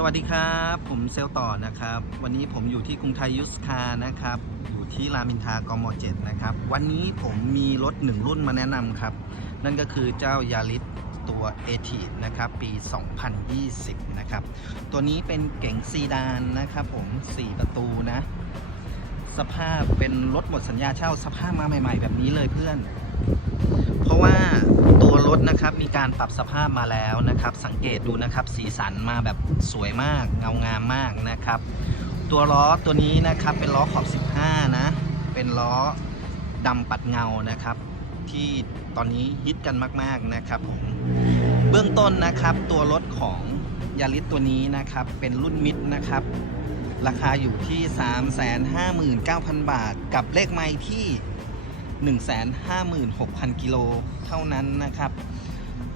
สวัสดีครับ ผมเซลต่อนะครับ วันนี้ผมอยู่ที่กรุงไทยยุสคานะครับ อยู่ที่รามินทากมเจ็ดนะครับ วันนี้ผมมีรถหนึ่งรุ่นมาแนะนำครับ นั่นก็คือเจ้ายาริสตัวเอทีนะครับ ปี 2020 นะครับ ตัวนี้เป็นเก๋งซีดานนะครับผม 4 ประตูนะ สภาพเป็นรถหมดสัญญาเช่าสภาพมาใหม่ ๆ แบบนี้เลยเพื่อน เพราะว่าตัวรถนะครับมีการปรับสภาพมาแล้วนะครับ สังเกตดูนะครับสีสันมาแบบสวยมากเงางามมากนะครับ ตัวล้อตัวนี้นะครับเป็นล้อขอบ 15 นะ เป็นล้อดำปัดเงานะครับ ที่ตอนนี้ฮิตกันมากๆนะครับผมเบื้องต้นนะครับตัวรถของยาริสตัวนี้นะครับเป็นรุ่นมิดนะครับ ราคาอยู่ที่ 359,000 บาท กับเลขไม้ที่ 156,000 กิโลเท่านั้นนะครับ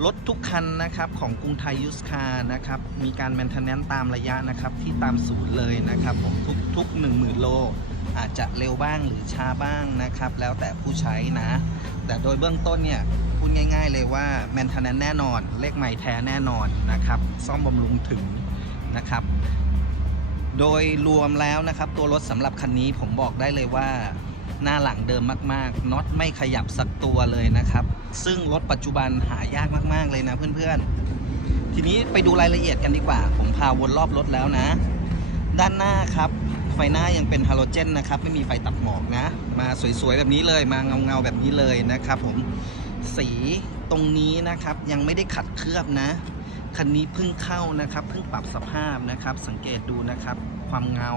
รถทุกคันนะครับของกรุงไทยยูสคาร์นะครับ มีการแมนเทนแนนตามระยะนะครับที่ตามศูนย์เลยนะครับผมทุกทุก10,000 โล อาจจะเร็วบ้างหรือช้าบ้างนะครับ แล้วแต่ผู้ใช้นะ แต่โดยเบื้องต้นเนี่ยพูดง่าย ๆ เลยว่าแมนเทนแนนแน่นอน เลขใหม่แท้แน่นอนนะครับ ซ่อมบำรุงถึงนะครับโดยรวมแล้วนะครับ ตัวรถสำหรับคันนี้ผมบอกได้เลยว่า หน้าหลังเดิมมากๆน็อตไม่ขยับสักตัวเลยนะครับ ซึ่งรถปัจจุบันหายากมากๆเลยนะเพื่อนๆ ทีนี้ไปดูรายละเอียดกันดีกว่า ผมพาวนรอบรถแล้วนะ ด้านหน้าครับ ไฟหน้ายังเป็นฮาโลเจนนะครับ ไม่มีไฟตัดหมอกนะ มาสวยๆแบบนี้เลยมาเงาๆแบบนี้เลยนะครับผมสีตรงนี้นะครับยังไม่ได้ขัดเคลือบนะคันนี้เพิ่งเข้านะครับเพิ่งปรับสภาพนะครับ สังเกตดูนะครับ ความเงา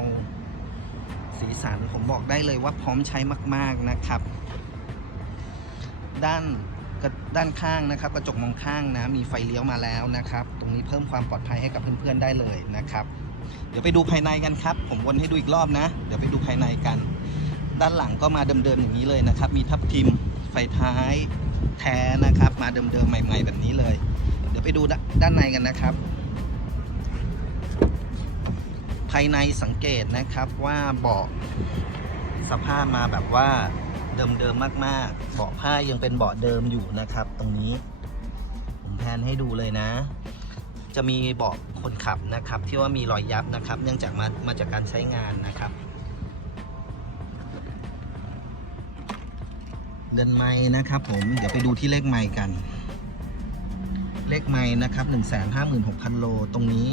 สีสันผมบอกได้เลยว่าพร้อมใช้มาก ๆนะครับ ด้านด้านข้างนะครับ กระจกมองข้างนะมีไฟเลี้ยวมาแล้วนะครับ ตรงนี้เพิ่มความปลอดภัยให้กับเพื่อนๆได้เลยนะครับ เดี๋ยวไปดูภายในกันครับ ผมวนให้ดูอีกรอบนะ เดี๋ยวไปดูภายในกัน ด้านหลังก็มาเดิมๆอย่างนี้เลยนะครับ มีทับทิมไฟท้ายแท้นะครับ มาเดิมๆใหม่ ๆ แบบนี้เลย เดี๋ยวไปดูด้านในกันนะครับายในสังเกตนะครับว่าเบาะสภาพมาแบบว่าเดิมๆมากๆ เบาะผ้ายังเป็นเบาะเดิมอยู่นะครับ ตรงนี้ ผมแพนให้ดูเลยนะ จะมีเบาะคนขับนะครับ ที่ว่ามีรอยยับนะครับ เนื่องจากมามาจากการใช้งานนะครับ เดินไม้นะครับ ผมเดี๋ยวไปดูที่เลขไม้กัน เลขไม้นะครับ156,000 โล ตรงนี้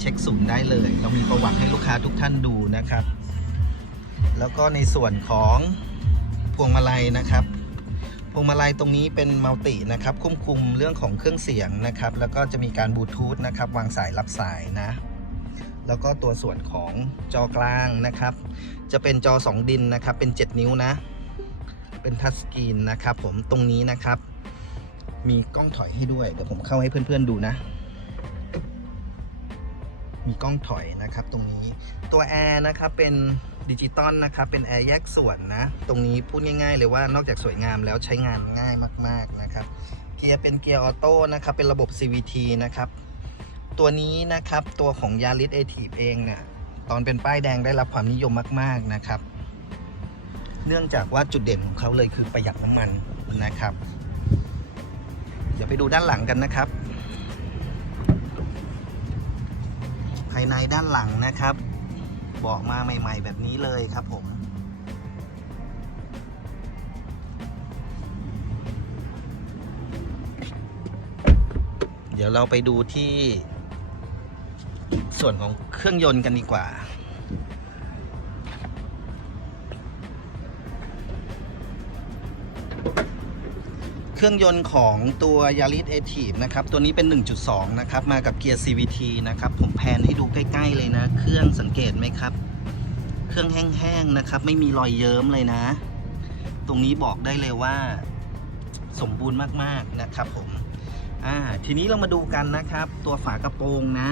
เช็คศูนย์ได้เลย เรามีประวัติให้ลูกค้าทุกท่านดูนะครับ แล้วก็ในส่วนของพวงมาลัยนะครับ พวงมาลัยตรงนี้เป็นมัลตินะครับควบคุมเรื่องของเครื่องเสียงนะครับ แล้วก็จะมีการบลูทูธนะครับ วางสายรับสายนะ แล้วก็ตัวส่วนของจอกลางนะครับ จะเป็นจอ 2 ดินนะครับ เป็น 7 นิ้วนะ เป็นทัชสกรีนนะครับ ผมตรงนี้นะครับ มีกล้องถอยให้ด้วยเดี๋ยวผมเข้าให้เพื่อนๆดูนะ มีกล้องถอยนะครับ ตรงนี้ตัวแอร์นะครับเป็นดิจิตอลนะครับเป็นแอร์แยกส่วนนะ ตรงนี้พูดง่าย ๆ เลยว่านอกจากสวยงามแล้วใช้งานง่ายมาก ๆนะครับ เกียร์เป็นเกียร์ออโต้นะครับเป็นระบบ CVT นะครับตัวนี้นะครับตัวของยาริสเอทีฟเองเนี่ยตอนเป็นป้ายแดงได้รับความนิยมมาก ๆนะครับ เนื่องจากว่าจุดเด่นของเขาเลยคือประหยัดน้ำมันนะครับ เดี๋ยวไปดูด้านหลังกันนะครับ ภายในด้านหลังนะครับ บอกมาใหม่ ๆ แบบนี้เลยครับผมเดี๋ยวเราไปดูที่ส่วนของเครื่องยนต์กันดีกว่า เครื่องยนต์ของตัว Yaris a t i v นะครับ ตัวนี้เป็น 1.2 นะครับ มากับเกียร์ CVT นะครับ ผมแพนให้ดูใกล้ ๆ เลยนะ เครื่องสังเกตไหมครับ เครื่องแห้งๆนะครับ ไม่มีรอยเยิ้มเลยนะ ตรงนี้บอกได้เลยว่าสมบูรณ์มากๆนะครับผมอ่าทีนี้เรามาดูกันนะครับ ตัวฝากระโปรงนะ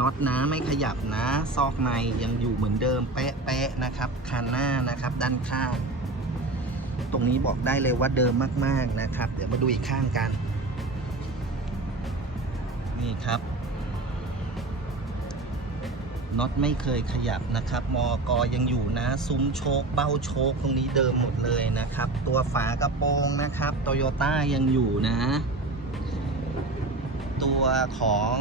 น็อตนะไม่ขยับนะ ซอกในยังอยู่เหมือนเดิมเป๊ะๆนะครับคันหน้านะครับ ด้านข้าง ตรงนี้บอกได้เลยว่าเดิมมาก ๆนะครับ เดี๋ยวมาดูอีกข้างกัน นี่ครับน็อตไม่เคยขยับนะครับ มอกอยังอยู่นะ ซุ้มโชคเบ้าโชคตรงนี้เดิมหมดเลยนะครับ ตัวฝากระโปรงนะครับโตโยต้ายังอยู่นะ ตัวของ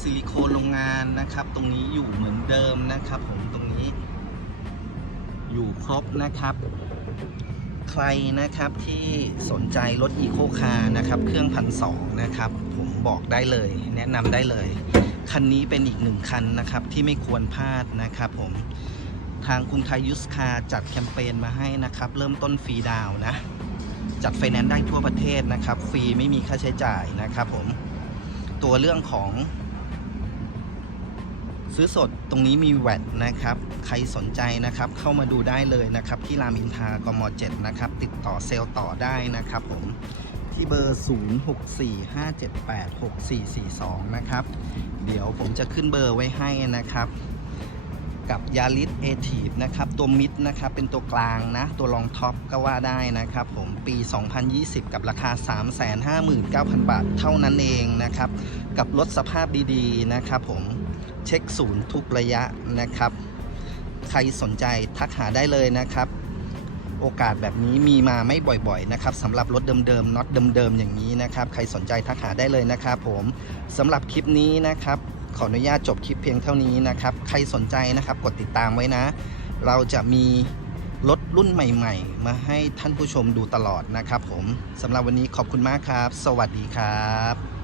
ซิลิโคนโรงงานนะครับ ตรงนี้อยู่เหมือนเดิมนะครับ ผมตรงนี้ อยู่ครบนะครับ ใครนะครับที่สนใจรถอีโคคาร์นะครับเครื่องพันสองนะครับผมบอกได้เลยแนะนำได้เลย คันนี้เป็นอีกหนึ่งคันนะครับที่ไม่ควรพลาดนะครับผมทางกรุงไทยยุสคาจัดแคมเปญมาให้นะครับ เริ่มต้นฟรีดาวน์นะจัดไฟแนนซ์ได้ทั่วประเทศนะครับ ฟรีไม่มีค่าใช้จ่ายนะครับผมตัวเรื่องของ ซื้อสดตรงนี้มีแวดนะครับ ใครสนใจนะครับ เข้ามาดูได้เลยนะครับ ที่รามอินทรากม7นะครับ ติดต่อเซลล์ต่อได้นะครับผมที่เบอร์ 0645786442 นะครับ เดี๋ยวผมจะขึ้นเบอร์ไว้ให้นะครับ กับยาริสเอทีฟนะครับ ตัวมิดนะครับ เป็นตัวกลางนะ ตัวรองท็อปก็ว่าได้นะครับผมปี 2020 กับราคา 359,000 บาทเท่านั้นเองนะครับ กับรถสภาพดีๆ นะครับผม เช็คศูนย์ทุกระยะนะครับ ใครสนใจทักหาได้เลยนะครับ โอกาสแบบนี้มีมาไม่บ่อยๆนะครับสำหรับรถเดิมๆน็อตเดิมๆอย่างนี้นะครับ ใครสนใจทักหาได้เลยนะครับผมสำหรับคลิปนี้นะครับ ขออนุญาตจบคลิปเพียงเท่านี้นะครับ ใครสนใจนะครับกดติดตามไว้นะ เราจะมีรถรุ่นใหม่ ๆ มาให้ท่านผู้ชมดูตลอดนะครับผมสำหรับวันนี้ขอบคุณมากครับ สวัสดีครับ